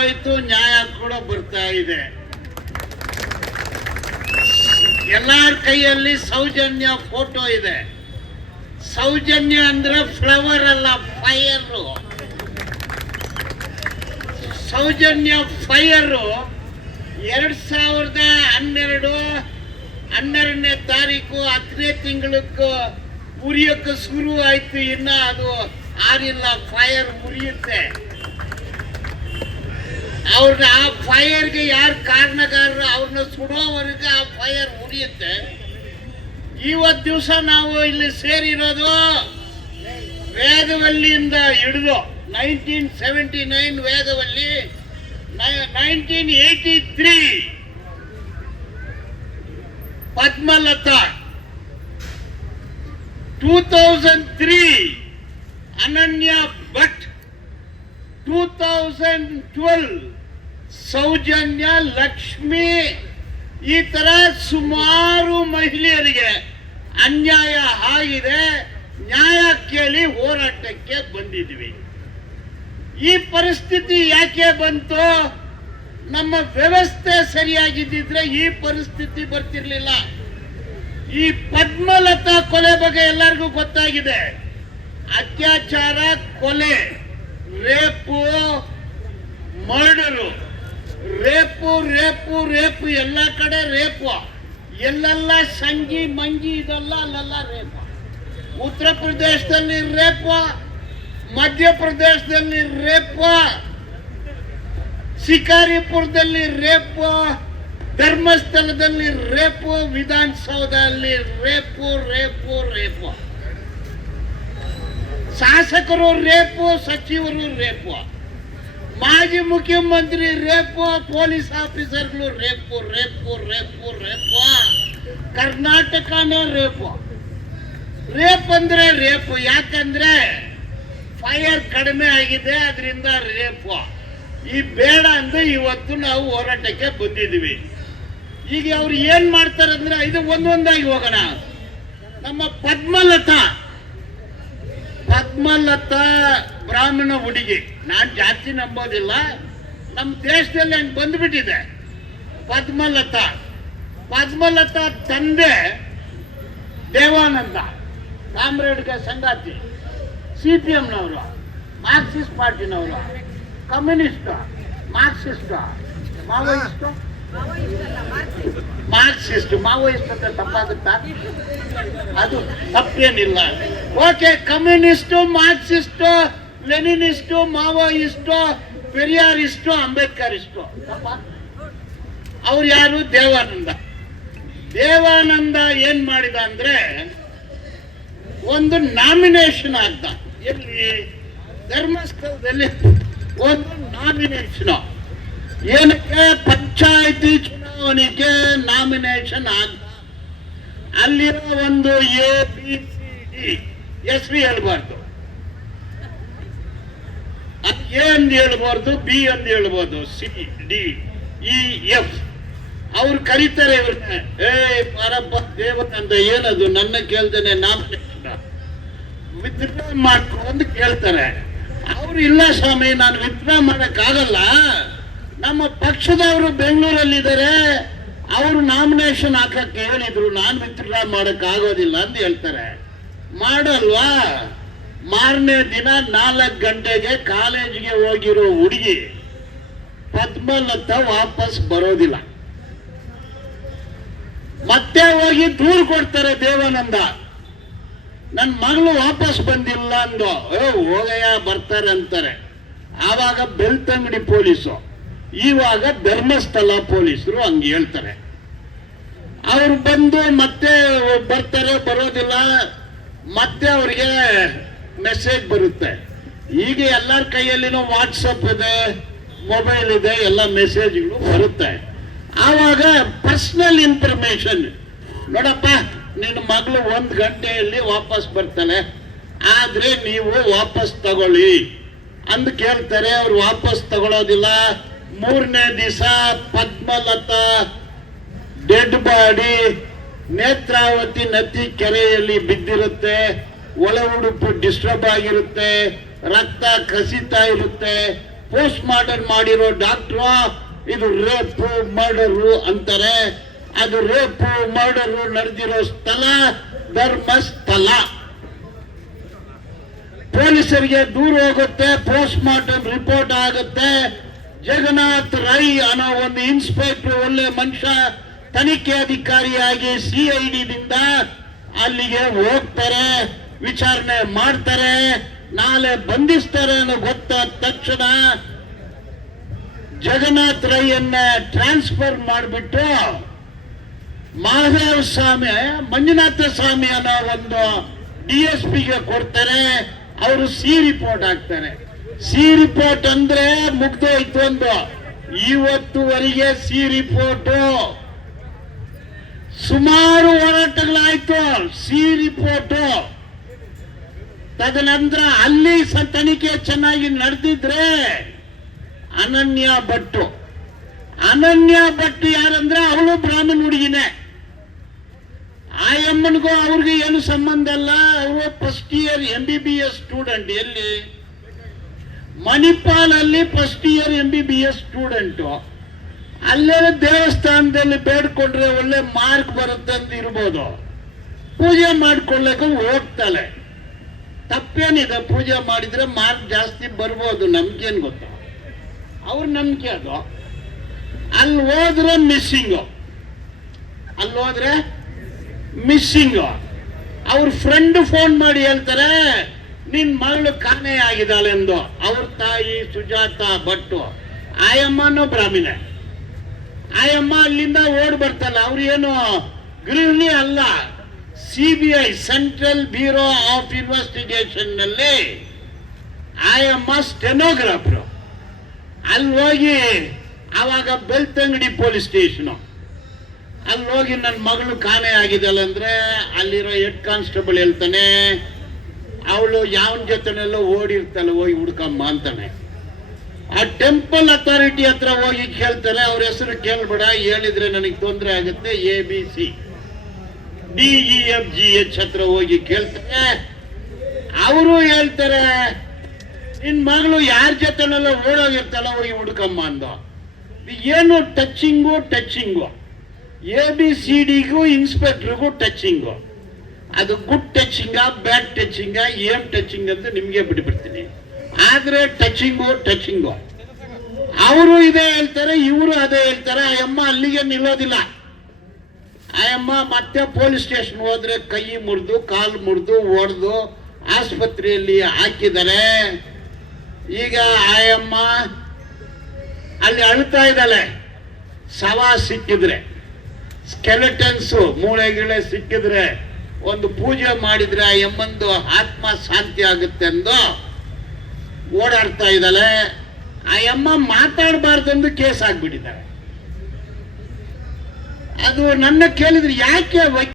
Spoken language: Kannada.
ಹೋಯ್ತು, ನ್ಯಾಯ ಕೂಡ ಬರ್ತಾ ಇದೆ. ಎಲ್ಲಾರ ಕೈಯಲ್ಲಿ ಸೌಜನ್ಯ ಫೋಟೋ ಇದೆ. ಸೌಜನ್ಯ ಅಂದ್ರೆ ಫ್ಲವರ್ ಅಲ್ಲ, ಫೈರ್. ಸೌಜನ್ಯ ಫೈರ್ 2012 ತಾರೀಕು 10ನೇ ತಿಂಗಳಕ್ಕೆ ಉರಿಯಕ್ಕೆ ಶುರು ಆಯ್ತು. ಇನ್ನ ಅದು ಆರಿಲ್ಲ, ಫೈರ್ ಉರಿಯುತ್ತೆ. ಅವ್ರನ್ನ ಆ ಫೈರ್ಗೆ ಯಾರು ಕಾರಣಗಾರರು ಅವ್ರನ್ನ ಸುಡೋವರೆಗೆ ಆ ಫೈರ್ ಉರಿಯುತ್ತೆ. ಇವತ್ತು ದಿವಸ ನಾವು ಇಲ್ಲಿ ಸೇರಿರೋದು ವೇದವಲ್ಲಿಯಿಂದ ಹಿಡಿದು 1979 ವೇದವಲ್ಲಿ, 1983 ಪದ್ಮಲತಾ, 2003 ಅನನ್ಯ ಭಟ್, 2012 ಸೌಜನ್ಯ ಲಕ್ಷ್ಮಿ. ಈ ತರ ಸುಮಾರು ಮಹಿಳೆಯರಿಗೆ ಅನ್ಯಾಯ ಆಗಿದೆ. ನ್ಯಾಯ ಕೇಳಿ ಹೋರಾಟಕ್ಕೆ ಬಂದಿದ್ವಿ. ಈ ಪರಿಸ್ಥಿತಿ ಯಾಕೆ ಬಂತು? ನಮ್ಮ ವ್ಯವಸ್ಥೆ ಸರಿಯಾಗಿದ್ದಿದ್ರೆ ಈ ಪರಿಸ್ಥಿತಿ ಬರ್ತಿರ್ಲಿಲ್ಲ. ಈ ಪದ್ಮಲತಾ ಕೊಲೆ ಬಗ್ಗೆ ಎಲ್ಲರಿಗೂ ಗೊತ್ತಾಗಿದೆ. ಅತ್ಯಾಚಾರ, ಕೊಲೆ, rape, murder, rape rape rape, ಎಲ್ಲ ಕಡೆ ರೇಪು. ಎಲ್ಲೆಲ್ಲ ಸಂಗಿ ಮಂಗಿ ಇದೆಲ್ಲ ಅಲ್ಲೆಲ್ಲ ರೇಪು. ಉತ್ತರ ಪ್ರದೇಶದಲ್ಲಿ ರೇಪು, ಮಧ್ಯಪ್ರದೇಶದಲ್ಲಿ ರೇಪು, ಶಿಕಾರಿಪುರದಲ್ಲಿ ರೇಪು, ಧರ್ಮಸ್ಥಳದಲ್ಲಿ ರೇಪು, ವಿಧಾನಸೌಧದಲ್ಲಿ ರೇಪು ರೇಪು ರೇಪು. ಶಾಸಕರು ರೇಪು, ಸಚಿವರು ರೇಪು, ಮಾಜಿ ಮುಖ್ಯಮಂತ್ರಿ ರೇಪು, ಪೊಲೀಸ್ ಆಫೀಸರ್ಗಳು ರೇಪು ರೇಪು ರೇಪು ರೇಪು. ಕರ್ನಾಟಕನೇ ರೇಪು. ರೇಪ್ ಅಂದ್ರೆ ರೇಪು. ಯಾಕಂದ್ರೆ ಫೈರ್ ಕಡಿಮೆ ಆಗಿದೆ, ಅದರಿಂದ ರೇಪು. ಈ ಬೇಡ ಅಂದ್ರೆ ಇವತ್ತು ನಾವು ಹೋರಾಟಕ್ಕೆ ಬಂದಿದ್ದೀವಿ. ಈಗ ಅವ್ರು ಏನ್ ಮಾಡ್ತಾರೆ ಅಂದ್ರೆ, ಇದು ಒಂದೊಂದಾಗಿ ಹೋಗೋಣ. ನಮ್ಮ ಪದ್ಮಲತಾ ಬ್ರಾಹ್ಮಣ ಹುಡುಗಿ. ನಾನು ಜಾಸ್ತಿ ನಂಬೋದಿಲ್ಲ, ನಮ್ಮ ದೇಶದಲ್ಲಿ ಹಂಗೆ ಬಂದ್ಬಿಟ್ಟಿದೆ. ಪದ್ಮಲತಾ ತಂದೆ ದೇವಾನಂದ, ಕಾಮ್ರೇಡ್ಗೆ ಸಂಗಾತಿ, CPMನವರು, ಮಾರ್ಕ್ಸಿಸ್ಟ್ ಪಾರ್ಟಿನವರು, ಕಮ್ಯುನಿಸ್ಟ್, ಮಾರ್ಕ್ಸಿಸ್ಟ್, ಮಾವೋಯಿಸ್ಟ್ ಅಂತ ತಪ್ಪಾಗುತ್ತಾ? ಅದು ತಪ್ಪೇನಿಲ್ಲ. Okay, communist, Marxist, Leninist, Maoist, Periyarist, Ambedkarist. ಅವ್ರು ಯಾರು? ದೇವಾನಂದ ಏನ್ ಮಾಡಿದ ಅಂದ್ರೆ, ಒಂದು ನಾಮಿನೇಷನ್ ಆಗ್ದ. ಎಲ್ಲಿ? ಧರ್ಮಸ್ಥಳದಲ್ಲಿ ಒಂದು ನಾಮಿನೇಷನ್. ಏನಕ್ಕೆ? ಪಂಚಾಯತಿ ಚುನಾವಣೆಗೆ ನಾಮಿನೇಷನ್ ಆಗ್ದ. ಅಲ್ಲಿರೋ ಒಂದು ABCD ಹೆಸರು ಹೇಳ್ಬಾರ್ದು. A ಅಂತ ಹೇಳ್ಬಾರ್ದು, B ಅಂತ ಹೇಳ್ಬೋದು, CDEF. ಅವ್ರು ಕರೀತಾರೆ ಇವ್ರನ್ನ, ಪಾರಪ್ಪ ದೇವಾನಂದ ಏನದು ನನ್ನ ಕೇಳ್ದೇನೆ ನಾಮಿನೇಷನ್ ವಿತ್ಡ್ರಾ ಮಾಡ್ಕೊ ಅಂತ ಕೇಳ್ತಾರೆ. ಅವ್ರು ಇಲ್ಲ ಸ್ವಾಮಿ, ನಾನು ವಿತ್ಡ್ರಾ ಮಾಡಕ್ಕಾಗಲ್ಲ, ನಮ್ಮ ಪಕ್ಷದವರು ಬೆಂಗಳೂರಲ್ಲಿದ್ದಾರೆ, ಅವರು ನಾಮಿನೇಷನ್ ಹಾಕಕ್ಕೆ ಹೇಳಿದ್ರು, ನಾನು ವಿತ್ಡ್ರಾ ಮಾಡಕ್ ಆಗೋದಿಲ್ಲ ಅಂತ ಹೇಳ್ತಾರೆ. ಮಾಡಲ್ವಾ? ಮಾರನೇ ದಿನ 4 ಗಂಟೆಗೆ ಕಾಲೇಜಿಗೆ ಹೋಗಿರೋ ಹುಡುಗಿ ಪದ್ಮಲತಾ ವಾಪಸ್ ಬರೋದಿಲ್ಲ. ಮತ್ತೆ ಹೋಗಿ ದೂರು ಕೊಡ್ತಾರೆ ದೇವಾನಂದ, ನನ್ನ ಮಗಳು ವಾಪಸ್ ಬಂದಿಲ್ಲ ಅಂದು. ಹೋಗಯ್ಯ ಬರ್ತಾರೆ ಅಂತಾರೆ. ಆವಾಗ ಬೆಳ್ತಂಗಡಿ ಪೊಲೀಸು, ಇವಾಗ ಧರ್ಮಸ್ಥಳ ಪೊಲೀಸರು ಹಂಗೆ ಹೇಳ್ತಾರೆ. ಅವ್ರು ಬಂದು ಮತ್ತೆ ಬರ್ತಾರೆ, ಬರೋದಿಲ್ಲ. ಮತ್ತೆ ಅವ್ರಿಗೆ ಮೆಸೇಜ್ ಬರುತ್ತೆ. ಈಗ ಎಲ್ಲರ ಕೈಯಲ್ಲಿನೂ ವಾಟ್ಸಪ್ ಇದೆ, ಮೊಬೈಲ್ ಇದೆ, ಎಲ್ಲ ಮೆಸೇಜ್ಗಳು ಬರುತ್ತೆ. ಆವಾಗ ಪರ್ಸನಲ್ ಇನ್ಫಾರ್ಮೇಶನ್, ನೋಡಪ್ಪ ನಿನ್ನ ಮಗಳು 1 ಗಂಟೆಯಲ್ಲಿ ವಾಪಸ್ ಬರ್ತಾನೆ, ಆದ್ರೆ ನೀವು ವಾಪಸ್ ತಗೊಳ್ಳಿ ಅಂದ್ ಕೇಳ್ತಾರೆ. ಅವ್ರು ವಾಪಸ್ ತಗೊಳ್ಳೋದಿಲ್ಲ. 3ನೇ ದಿವಸ ಪದ್ಮಲತಾ ಡೆಡ್ ಬಾಡಿ ನೇತ್ರಾವತಿ ನದಿ ಕೆರೆಯಲ್ಲಿ ಬಿದ್ದಿರುತ್ತೆ. ಒಳ ಉಡುಪು ಡಿಸ್ಟರ್ಬ್ ಆಗಿರುತ್ತೆ, ರಕ್ತ ಕಸಿತಾ ಇರುತ್ತೆ. ಪೋಸ್ಟ್ ಮಾರ್ಟಮ್ ಮಾಡಿರೋ ಡಾಕ್ಟ್ರು ಇದು ರೇಪ್ ಮರ್ಡರು ಅಂತಾರೆ. ಅದು ರೇಪ್ ಮರ್ಡರು ನಡೆದಿರೋ ಸ್ಥಳ ಧರ್ಮಸ್ಥಳ. ಪೊಲೀಸರಿಗೆ ದೂರ ಹೋಗುತ್ತೆ, ಪೋಸ್ಟ್ ಮಾರ್ಟಮ್ ರಿಪೋರ್ಟ್ ಆಗುತ್ತೆ. ಜಗನ್ನಾಥ್ ರೈ ಅನ್ನೋ ಒಂದು ಇನ್ಸ್ಪೆಕ್ಟರ್, ಒಳ್ಳೆ ಮನುಷ್ಯ, ತನಿಖೆ ಅಧಿಕಾರಿಯಾಗಿ CID ಅಲ್ಲಿಗೆ ಹೋಗ್ತಾರೆ, ವಿಚಾರಣೆ ಮಾಡ್ತಾರೆ, ನಾಳೆ ಬಂಧಿಸ್ತಾರೆ ಅನ್ನೋ ಗೊತ್ತಾದ ತಕ್ಷಣ ಜಗನ್ನಾಥ್ ರೈಯನ್ನ ಟ್ರಾನ್ಸ್ಫರ್ ಮಾಡಿಬಿಟ್ಟು ಮಹಾದೇವ ಸ್ವಾಮಿ, ಮಂಜುನಾಥ ಸ್ವಾಮಿ ಅನ್ನೋ ಒಂದು DSPಗೆ ಕೊಡ್ತಾರೆ. ಅವರು C ರಿಪೋರ್ಟ್ ಹಾಕ್ತಾರೆ. C ರಿಪೋರ್ಟ್ ಅಂದ್ರೆ ಮುಗ್ದೋಯ್ತು ಒಂದು. ಇವತ್ತುವರೆಗೆ C ರಿಪೋರ್ಟ್ ಸುಮಾರು ಹೋರಾಟಗಳಾಯ್ತು. C ರಿಪೋರ್ಟ್ ತದನಂತರ ಅಲ್ಲಿ ತನಿಖೆ ಚೆನ್ನಾಗಿ ನಡೆದಿದ್ರೆ ಅನನ್ಯ ಭಟ್ಟು ಯಾರಂದ್ರೆ ಅವಳು ಬ್ರಾಹ್ಮಣ ಹುಡುಗಿನೇ. ಆ ಅಮ್ಮನಿಗೂ ಅವ್ರಿಗೆ ಏನು ಸಂಬಂಧ ಅಲ್ಲ. ಅವರು ಫಸ್ಟ್ ಇಯರ್ MBBS ಸ್ಟೂಡೆಂಟ್. ಎಲ್ಲಿ? ಮಣಿಪಾಲ್ ಅಲ್ಲಿ ಫಸ್ಟ್ ಇಯರ್ MBBS ಸ್ಟೂಡೆಂಟ್. ಅಲ್ಲೇ ದೇವಸ್ಥಾನದಲ್ಲಿ ಬೇಡ್ಕೊಂಡ್ರೆ ಒಳ್ಳೆ ಮಾರ್ಕ್ ಬರುತ್ತೆ ಅಂತ ಇರ್ಬೋದು. ಪೂಜೆ ಮಾಡ್ಕೊಳ್ಳಕ್ಕೆ ಹೋಗ್ತಾಳೆ. ತಪ್ಪೇನಿದೆ, ಪೂಜೆ ಮಾಡಿದ್ರೆ ಮಾರ್ಕ್ ಜಾಸ್ತಿ ಬರ್ಬೋದು, ನಮ್ಗೇನು ಗೊತ್ತು, ಅವ್ರ ನಂಬಿಕೆ ಅದು. ಅಲ್ಲಿ ಹೋದ್ರೆ ಮಿಸ್ಸಿಂಗು. ಅವ್ರ ಫ್ರೆಂಡ್ ಫೋನ್ ಮಾಡಿ ಹೇಳ್ತಾರೆ ನಿನ್ ಮಗಳು ಕಾಣೆ ಆಗಿದ್ದಾಳೆ ಎಂದು. ಅವ್ರ ತಾಯಿ ಸುಜಾತ ಭಟ್ಟು, ಆಯಮ್ಮನೂ ಬ್ರಾಹ್ಮಣೆ. ಆಯಮ್ಮ ಅಲ್ಲಿಂದ ಓಡ್ ಬರ್ತಾಳೆ. ಅವ್ರು ಏನು ಗೃಹಿಣಿ ಅಲ್ಲ, CBI central bureau of investigation ನಲ್ಲಿ ಆಯಮ್ಮ ಸ್ಟೆನೋಗ್ರಾಫರ್. ಅಲ್ಲಿ ಹೋಗಿ ಆವಾಗ ಬೆಳ್ತಂಗಡಿ ಪೊಲೀಸ್ ಸ್ಟೇಷನ್ ಅಲ್ಲಿ ಹೋಗಿ ನನ್ನ ಮಗಳು ಕಾಣೆ ಆಗಿದ್ದಾಳೆ ಅಂದ್ರೆ ಅಲ್ಲಿರೋ ಹೆಡ್ ಕಾನ್ಸ್ಟೇಬಲ್ ಹೇಳ್ತಾನೆ, ಅವಳು ಯಾವನ ಜೊತೆನೆಲ್ಲ ಓಡಿರ್ತಾಳೆ, ಹೋಗಿ ಹುಡ್ಕಮ್ಮ ಅಂತಾನೆ. ಆ ಟೆಂಪಲ್ ಅಥಾರಿಟಿ ಹತ್ರ ಹೋಗಿ ಕೇಳ್ತಾರೆ, ಅವ್ರ ಹೆಸರು ಕೇಳ್ಬೇಡ, ಹೇಳಿದ್ರೆ ನನಗೆ ತೊಂದರೆ ಆಗುತ್ತೆ, ABC DEFGH ಹತ್ರ ಹೋಗಿ ಕೇಳ್ತಾರೆ. ಅವರು ಹೇಳ್ತಾರೆ ನಿನ್ ಮಗಳು ಯಾರ ಜೊತೆನೆಲ್ಲ ಓಡೋಗಿರ್ತಾಳ, ಹೋಗಿ ಹುಡುಕಮ್ಮ ಅಂದ. ಏನು ಟಚಿಂಗು ABCDಗೂ ಇನ್ಸ್ಪೆಕ್ಟರ್ಗೂ ಟಚಿಂಗು. ಅದು ಗುಡ್ ಟಚಿಂಗ, ಬ್ಯಾಡ್ ಟಚಿಂಗ, ಏನ್ ಟಚಿಂಗ್ ಅಂತ ನಿಮ್ಗೆ ಬಿಟ್ಬಿಡ್ತೀನಿ. ಆದ್ರೆ ಟಚಿಂಗು ಅವರು ಇದೇ ಹೇಳ್ತಾರೆ, ಇವರು ಅದೇ ಹೇಳ್ತಾರೆ. ಆ ಅಮ್ಮ ಅಲ್ಲಿಗೆ ನಿಲ್ಲೋದಿಲ್ಲ. ಆ ಅಮ್ಮ ಮತ್ತೆ ಪೊಲೀಸ್ ಸ್ಟೇಷನ್ ಹೋದ್ರೆ ಕೈ ಮುರಿದು, ಕಾಲು ಮುರಿದು, ಒಡೆದು ಆಸ್ಪತ್ರೆಯಲ್ಲಿ ಹಾಕಿದ್ದಾರೆ. ಈಗ ಆಯಮ್ಮ ಅಲ್ಲಿ ಅಳ್ತಾ ಇದ್ದಾಳೆ. ಶವ ಸಿಕ್ಕಿದ್ರೆ, ಸ್ಕೆಲೆಟನ್ಸ್ ಮೂಳೆಗಿಳೆ ಸಿಕ್ಕಿದ್ರೆ ಒಂದು ಪೂಜೆ ಮಾಡಿದ್ರೆ ಆ ಅಮ್ಮಂದು ಆತ್ಮ ಶಾಂತಿ ಆಗುತ್ತೆ ಎಂದು ಓಡಾಡ್ತಾ ಇದ್ದಾಳೆ. ಆ ಅಮ್ಮ ಮಾತಾಡಬಾರ್ದೆಂದು ಕೇಸ್ ಆಗ್ಬಿಟ್ಟಿದ್ದಾರೆ. ಅದು ನನ್ನ ಕೇಳಿದ್ರೆ ಯಾಕೆ